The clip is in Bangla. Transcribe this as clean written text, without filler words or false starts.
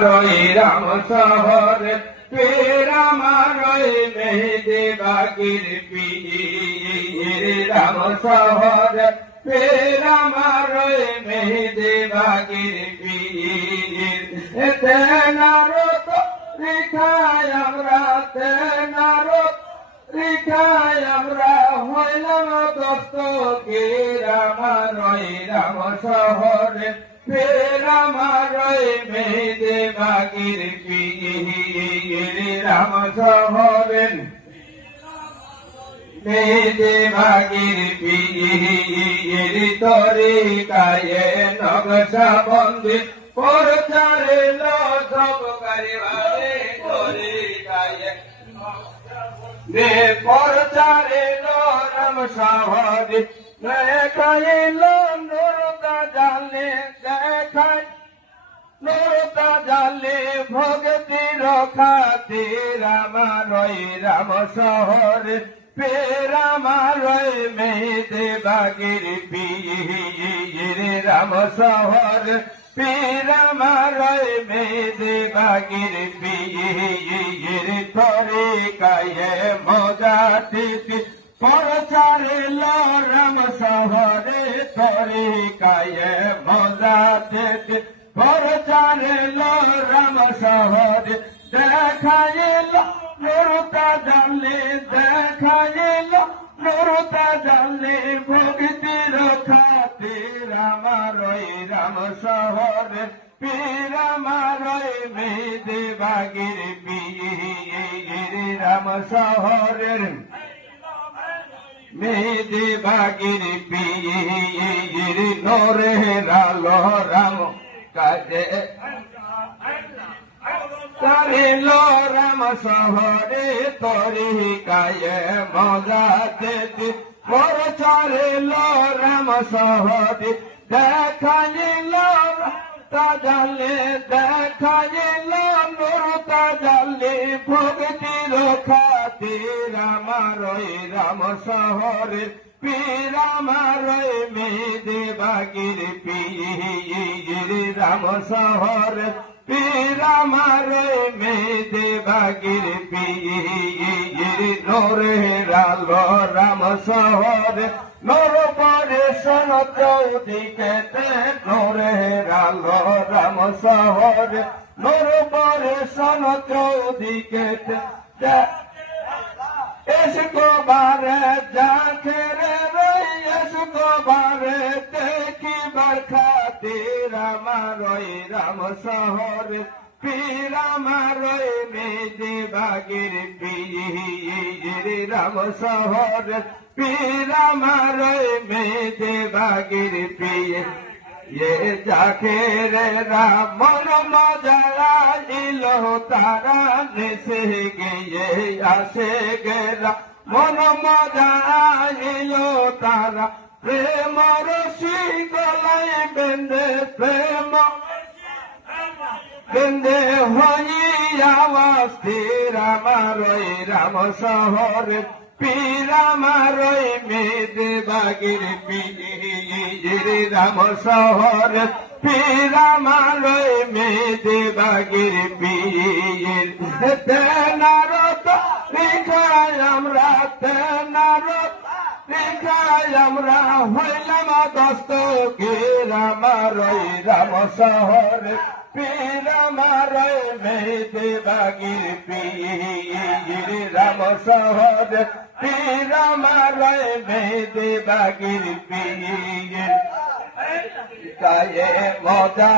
রাম শহর পীর আমার মেহেদি বাগির পীর রাম শহর পীর আমার মেহেদি বাগির পীর তেনারত রেখায় আমরা তেনারত রেখায় আমরা হইলাম দস্তগীর আমার রাম শহর পীর আমার মেহেদি বাগির পীর রাম শহর মেহেদি বাগির পীর তরিকায়ে নকশা বন্দি প্রচারে সব করিবারে তরিকায়ে প্রচারে রাম শহর দেখাইল নুরতা জালে দেখাই নুরতা জালে ভক্তি রখাতে আমার রাম শহর পীর আমার মেহেদি বাগির পীর রাম শহর পীর আমার মেহেদি বাগির পীর তরিকায়ে মজাতি প্রচারে রাম শহরে তরিকায়ে মজাতি প্রচারে রাম শহরে দেখাইল নুরতা জালে দেখাইল নুরতা জালে ভক্তি রখাতে আমার রাম শহর পীর আমার মেহেদি বাগির পীর রাম শহরের মেহেদি বাগির পীর নোরে আলো রাম কাজে করিল রাম শহরে তরিকায়ে মজাতে প্রচারিল রাম শহরে দেখাইল তাজালে দেখাইল নুরতা জালে ভক্তি রখাতে আমার রাম শহরে পীর আমার মেহেদি বাগির পীর রাম শহর পীর আমার মেহেদি বাগির পীর নোরে আলো রাম শহর নোর পরে শোন চৌদিকে নোরে আলো রাম শহর নোর পরে শোন চৌদিকে इसको बारे जाखेरे रही इसको बारे देखी बरखा तेरा मारोई राम शहर पीर আমার মেহেদি বাগির পীর রাম শহর পীর আমার মেহেদি বাগির পীর ये जाखेरे राम मजारा इलो तारा निसे गए आसे गेरा मन मजारा इलो तारा प्रेम रसी गलाई बेंदे प्रेम बेंदे होई आवाज तेरा मारोई राम शहर पीर আমার মেহেদি বাগির পীর রাম শহর পীর আমার মেহেদি বাগির পীর তেনারত রেখায় আমরা তেনারত রেখায় আমরা হইলাম দস্তগীর আমার রাম শহর পীর আমার মেহেদি বাগির পীর রাম শহর পীর আমার মেহেদি বাগির পীর গায়ে মজা